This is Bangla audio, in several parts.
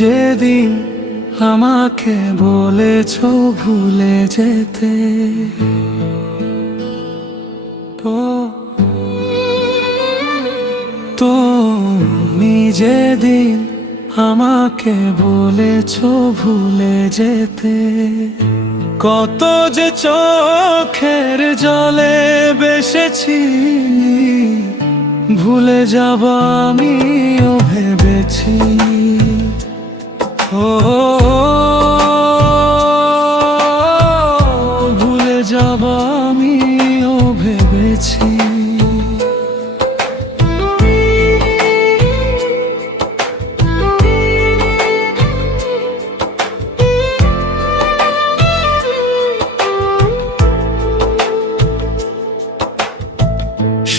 যেদিন আমাকে বলেছ ভুলে যেতে, তুমি যেদিন আমাকে বলেছ ভুলে যেতে, কত যে চোখের জলে বেসেছি, ভুলে যাব আমিও ভেবেছি। ও ভুলে যাব আমিও ভেবেছি।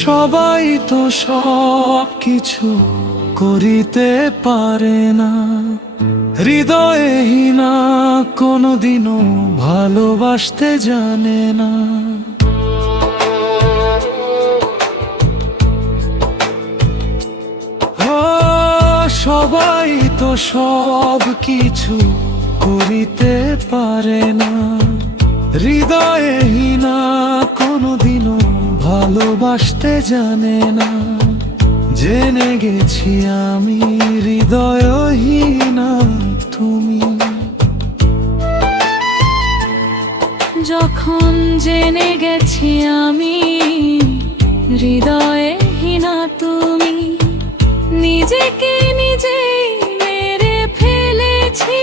সবাই তো সব কিছু করিতে পারে না, হৃদয়হীনা কোনোদিনও ভালোবাসতে জানে না। সবাই তো সব কিছু করিতে পারে না, হৃদয়হীনা কোনোদিনও ভালোবাসতে জানে না। জেনে গেছি আমি হৃদয়হীনা তুমি, যখন জেনে গেছি আমি হৃদয়হীনা তুমি, নিজেকে নিজেই মেরে ফেলেছি।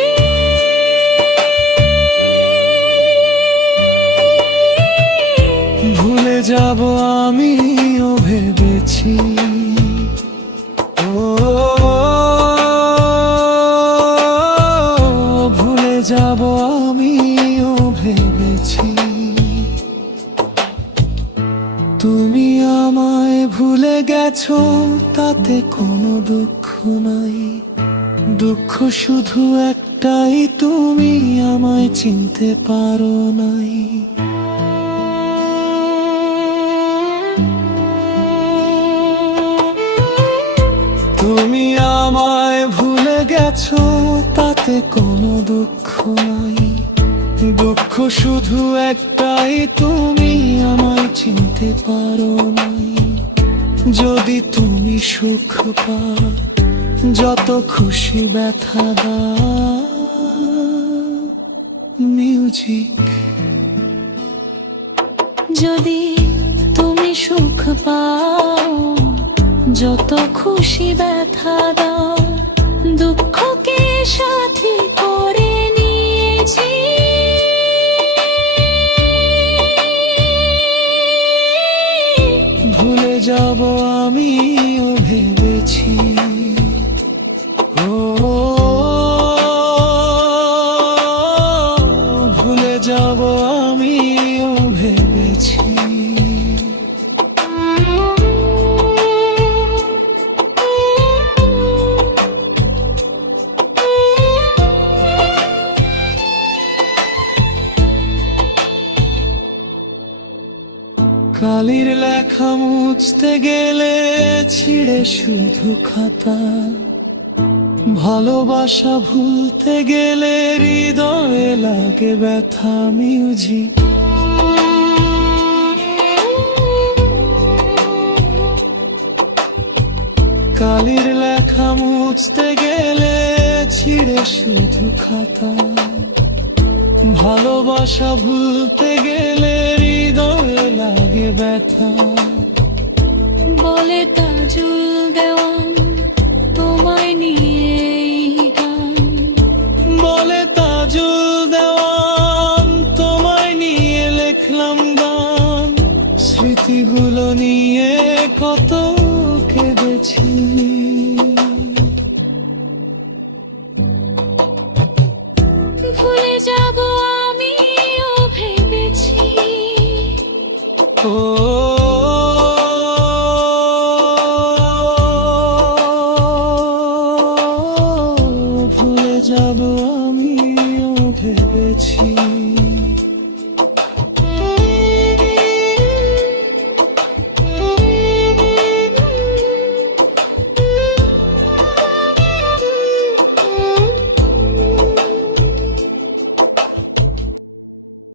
ভুলে যাব আমিও ভেবেছি। ভুলে যাব আমিও ভেবেছি। তুমি আমায় ভুলে গেছো তাতে কোনো দুঃখ নাই, দুঃখ শুধু একটাই, তুমি আমায় চিনতে পারো নাই। তুমি আমায় ভুলে গেছো তাতে কোনো দুঃখ নাই, দুঃখ শুধু একটাই, তুমি আমায় চিনতে পারো নাই। যদি তুমি সুখ পাও, যত খুশি ব্যথা দাও, মিউজিক। যদি তুমি সুখ পাও, যত খুশি ব্যথা দাও, দুঃখকে সাথী করে নিয়েছি। ভুলে যাব আমিও ভেবেছি। ও ভুলে যাব আমিও ভেবেছি। কালির লেখা মুছতে গেলে ছিঁড়ে শুধু খাতা, ভালোবাসা ভুলতে গেলে হৃদয়ে লাগে ব্যথা, মিউজিক। কালির লেখা মুছতে গেলে ছিঁড়ে শুধু খাতা, ভালোবাসা ভুলতে গেলে হৃদয়ে লাগে ব্যথা। বলে তাজুল দেওয়ান তোমায় নিয়ে এই গান, বলে তাজুল দেওয়ান তোমায় নিয়ে লিখলাম গান, স্মৃতিগুলো নিয়ে কত কেঁদেছি। ভুলে যাব আমিও ভেবেছি। ও ভুলে যাব আমিও ভেবেছি।